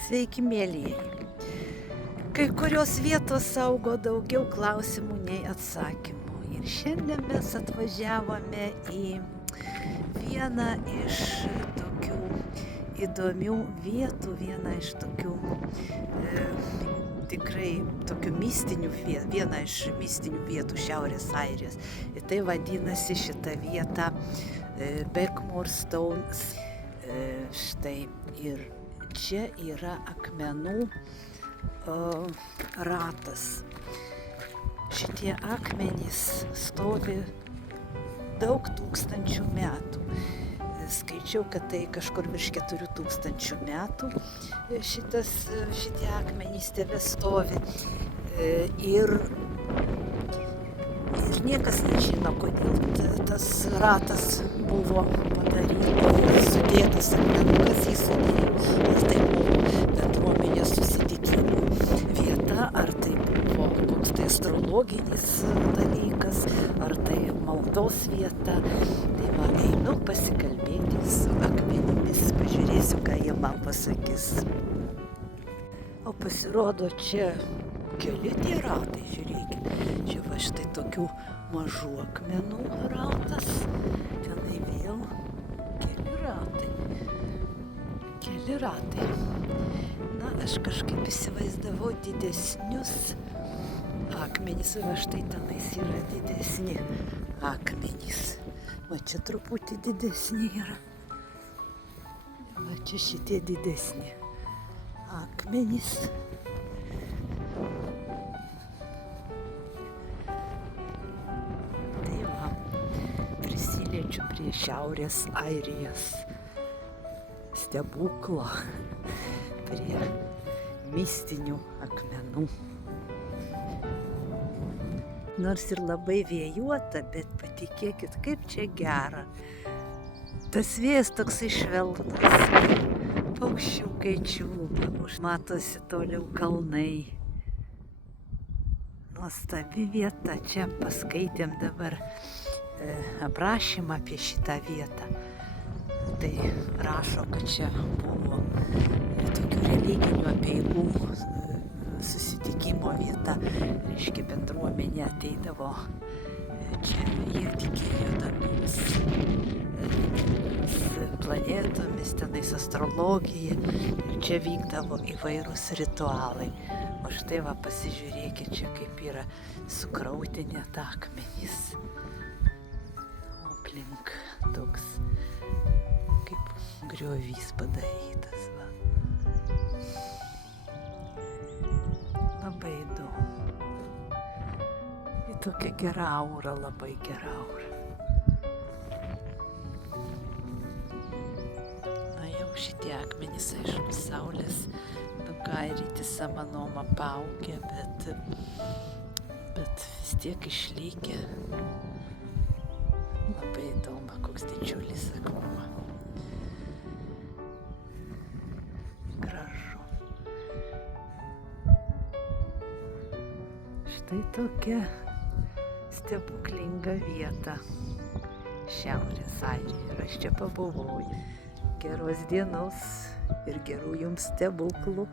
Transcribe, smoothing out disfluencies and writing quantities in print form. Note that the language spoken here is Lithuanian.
Sveiki, mėlyjeji. Kai kurios vietos saugo daugiau klausimų nei atsakymų. Ir šiandien mes atvažiavome į vieną iš tokių įdomių vietų, vieną iš tokių tikrai tokių vieną iš mistinių vietų Šiaurės Airijos. Ir tai vadinasi šitą vietą Beckmore Stones. Štai ir čia yra akmenų ratas. Šitie akmenys stovi daug tūkstančių metų. Skaičiau, kad tai kažkur virš 4000 metų šitie akmenys tebestovi. Ir niekas nežino, kodėl tas ratas buvo padarytas, sudėtas akmenų, kas jį sudėjo. Ar tai buvo bendruomenės susitikimų vieta, ar tai buvo koks tai astrologinis dalykas, ar tai maldos vieta. Tai va, einu pasikalbėti su akmenimis, pažiūrėsiu, ką jie man pasakys. O pasirodo, čia keli tie ratai, žiūrėkit. Čia va štai tokių mažų akmenų ratas. Tenai vėl keli ratai. Na, aš kažkaip įsivaizdavau didesnius akmenys. Va štai tenais yra didesni akmenys. Va čia truputį didesni yra. Va čia šitie didesni akmenys. Tai va, prisiliečiu prie Šiaurės Airijos stebuklo, prie mistinių akmenų. Nors ir labai vėjuota, bet patikėkit, kaip čia gera. Tas vėjas toksai švelnus, paukščiukai čiulba, matosi toliau kalnai. Nuostabi vieta, čia paskaitėm dabar aprašymą apie šitą vietą. Tai rašo, kad čia buvo tokių religinių apeigų susitikimo vieta. Reiškia, bendruomenė ateidavo čia, jie tikėjo tomis planetomis, tenais astrologija. Ir čia vykdavo įvairūs ritualai. O štai va, pasižiūrėkit čia, kaip yra sukrautinė akmenys. O aplink toks kaip griovys padarytas. Va. Labai įdomu. Ir tokia gera aura, labai gera aura. Na jau šitie akmenys, aišku, saulės nukairyti samanom apaugę, bet vis tiek išlikę. Labai įdomu, koks didžiulis akmuo. Gražu. Štai tokia stebuklinga vieta Šiaurės Airijoje. Ir aš čia pabuvau. Geros dienos ir gerų jums stebuklų.